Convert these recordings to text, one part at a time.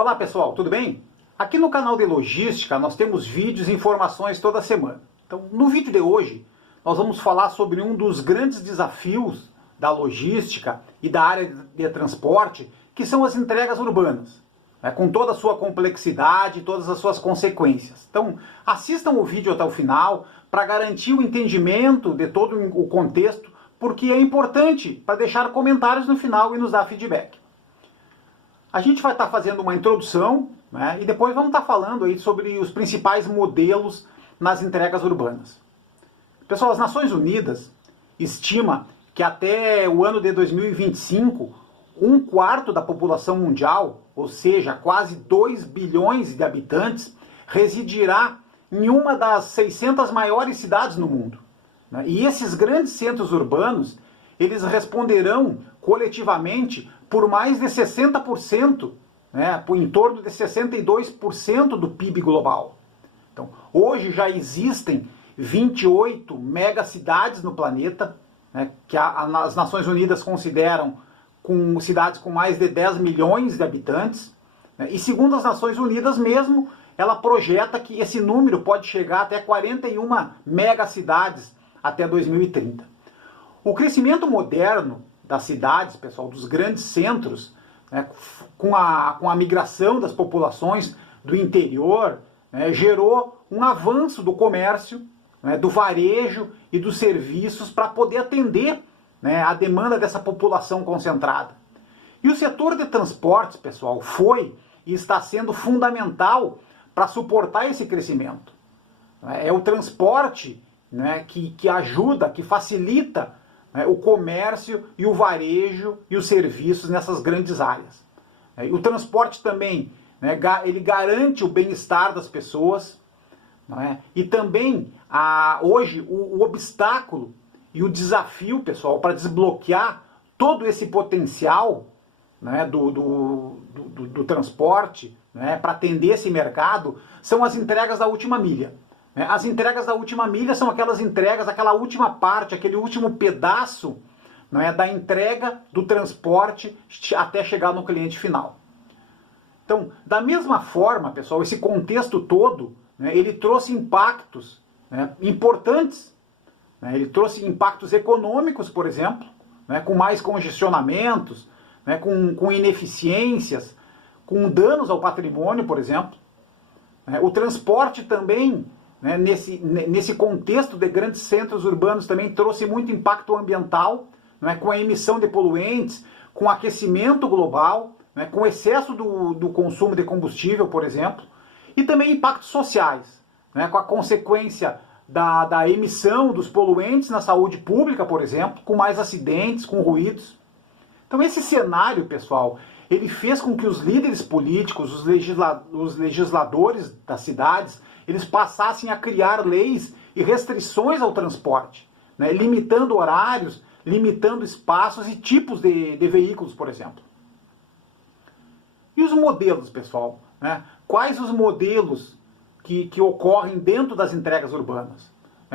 Olá pessoal, tudo bem? Aqui no canal de Logística nós temos vídeos e informações toda semana. Então, no vídeo de hoje, nós vamos falar sobre um dos grandes desafios da logística e da área de transporte, que são as entregas urbanas, com toda a sua complexidade e todas as suas consequências. Então, assistam o vídeo até o final para garantir o entendimento de todo o contexto, porque é importante para deixar comentários no final e nos dar feedback. A gente vai estar fazendo uma introdução, e depois vamos estar falando aí sobre os principais modelos nas entregas urbanas. Pessoal, as Nações Unidas estima que até o ano de 2025, 1/4 da população mundial, ou seja, quase 2 bilhões de habitantes, residirá em uma das 600 maiores cidades no mundo. E esses grandes centros urbanos, eles responderão coletivamente por mais de 60%, por em torno de 62% do PIB global. Então, hoje já existem 28 megacidades no planeta, que as Nações Unidas consideram com cidades com mais de 10 milhões de habitantes, e segundo as Nações Unidas mesmo, ela projeta que esse número pode chegar até 41 megacidades até 2030. O crescimento moderno das cidades, pessoal, dos grandes centros, com a migração das populações do interior, gerou um avanço do comércio, do varejo e dos serviços para poder atender a demanda dessa população concentrada. E o setor de transportes, pessoal, foi e está sendo fundamental para suportar esse crescimento. É o transporte que ajuda, que facilita o comércio e o varejo e os serviços nessas grandes áreas. O transporte também, ele garante o bem-estar das pessoas, e também hoje o obstáculo e o desafio, pessoal, para desbloquear todo esse potencial do transporte, para atender esse mercado, são as entregas da última milha. As entregas da última milha são aquelas entregas, aquela última parte, aquele último pedaço da entrega do transporte até chegar no cliente final. Então, da mesma forma, pessoal, esse contexto todo, ele trouxe impactos importantes. Ele trouxe impactos econômicos, por exemplo, com mais congestionamentos, com ineficiências, com danos ao patrimônio, por exemplo. O transporte também, nesse contexto de grandes centros urbanos, também trouxe muito impacto ambiental, com a emissão de poluentes, com o aquecimento global, com o excesso do consumo de combustível, por exemplo, e também impactos sociais, com a consequência da emissão dos poluentes na saúde pública, por exemplo, com mais acidentes, com ruídos. Então esse cenário, pessoal, ele fez com que os líderes políticos, os legisladores das cidades, eles passassem a criar leis e restrições ao transporte, limitando horários, limitando espaços e tipos de veículos, por exemplo. E os modelos, pessoal? Quais os modelos que ocorrem dentro das entregas urbanas?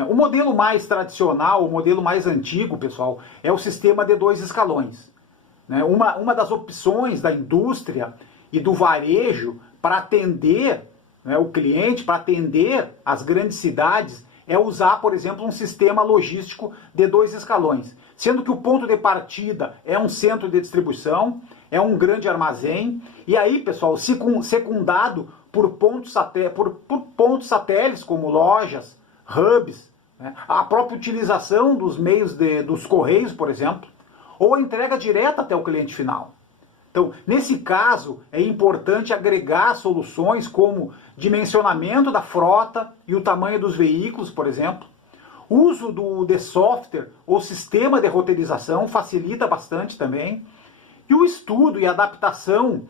O modelo mais tradicional, o modelo mais antigo, pessoal, é o sistema de 2 escalões. Uma das opções da indústria e do varejo para atender o cliente, para atender as grandes cidades, é usar, por exemplo, um sistema logístico de 2 escalões. Sendo que o ponto de partida é um centro de distribuição, é um grande armazém, e aí, pessoal, secundado por pontos satélites, como lojas, hubs, a própria utilização dos meios dos correios, por exemplo, ou a entrega direta até o cliente final. Então, nesse caso, é importante agregar soluções como dimensionamento da frota e o tamanho dos veículos, por exemplo. O uso de software ou sistema de roteirização facilita bastante também. E o estudo e adaptação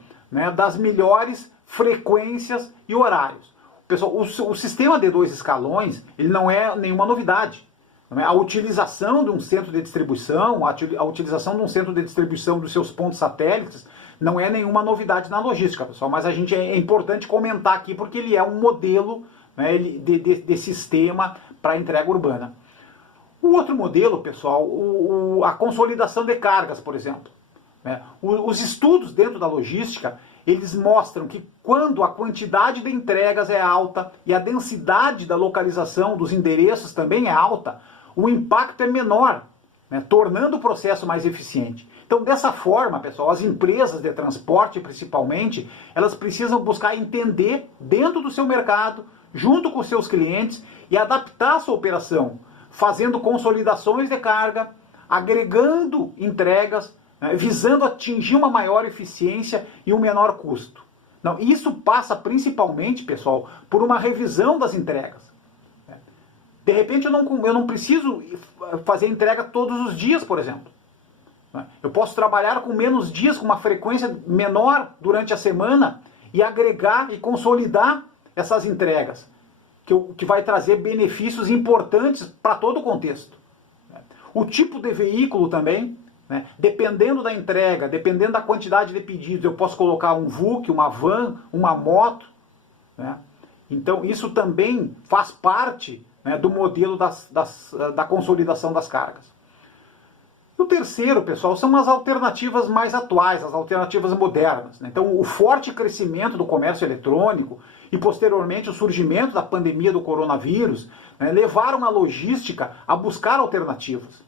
das melhores frequências e horários. Pessoal, o sistema de 2 escalões, ele não é nenhuma novidade. A utilização de um centro de distribuição, a utilização de um centro de distribuição dos seus pontos satélites, não é nenhuma novidade na logística, pessoal, mas é importante comentar aqui porque ele é um modelo de sistema para entrega urbana. O outro modelo, pessoal, a consolidação de cargas, por exemplo. Os estudos dentro da logística, eles mostram que quando a quantidade de entregas é alta e a densidade da localização dos endereços também é alta, o impacto é menor, né, tornando o processo mais eficiente. Então, dessa forma, pessoal, as empresas de transporte, principalmente, elas precisam buscar entender dentro do seu mercado, junto com os seus clientes, e adaptar a sua operação, fazendo consolidações de carga, agregando entregas, né, visando atingir uma maior eficiência e um menor custo. Não, isso passa principalmente, pessoal, por uma revisão das entregas. De repente eu não preciso fazer entrega todos os dias, por exemplo. Eu posso trabalhar com menos dias, com uma frequência menor durante a semana e agregar e consolidar essas entregas, que vai trazer benefícios importantes para todo o contexto. O tipo de veículo também, né? Dependendo da entrega, dependendo da quantidade de pedidos, eu posso colocar um VUC, uma van, uma moto, né? Então isso também faz parte, né, do modelo da consolidação das cargas. O terceiro, pessoal, são as alternativas mais atuais, as alternativas modernas, né? Então, o forte crescimento do comércio eletrônico e, posteriormente, o surgimento da pandemia do coronavírus, né, levaram a logística a buscar alternativas.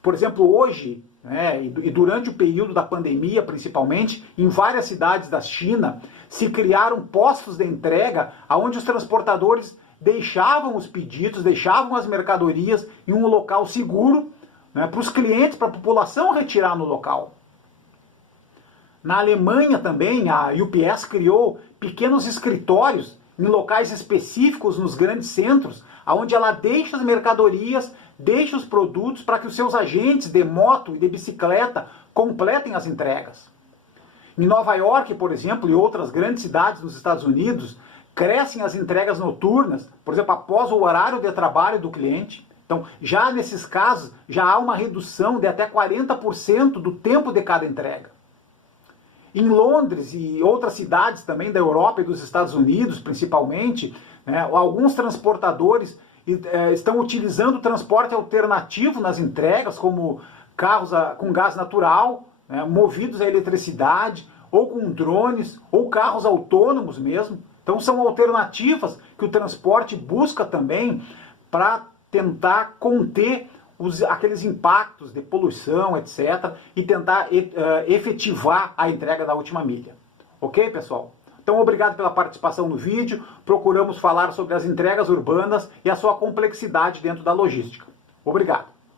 Por exemplo, hoje, né, e durante o período da pandemia, principalmente, em várias cidades da China, se criaram postos de entrega onde os transportadores deixavam os pedidos, deixavam as mercadorias em um local seguro, né, para os clientes, para a população retirar no local. Na Alemanha também, a UPS criou pequenos escritórios em locais específicos nos grandes centros, onde ela deixa as mercadorias, deixa os produtos para que os seus agentes de moto e de bicicleta completem as entregas. Em Nova York, por exemplo, e outras grandes cidades nos Estados Unidos, crescem as entregas noturnas, por exemplo, após o horário de trabalho do cliente. Então, já nesses casos, já há uma redução de até 40% do tempo de cada entrega. Em Londres e outras cidades também da Europa e dos Estados Unidos, principalmente, né, alguns transportadores estão utilizando transporte alternativo nas entregas, como carros com gás natural, né, movidos a eletricidade, ou com drones, ou carros autônomos mesmo. Então, são alternativas que o transporte busca também para tentar conter aqueles impactos de poluição, etc., e tentar efetivar a entrega da última milha. Ok, pessoal? Então, obrigado pela participação no vídeo. Procuramos falar sobre as entregas urbanas e a sua complexidade dentro da logística. Obrigado.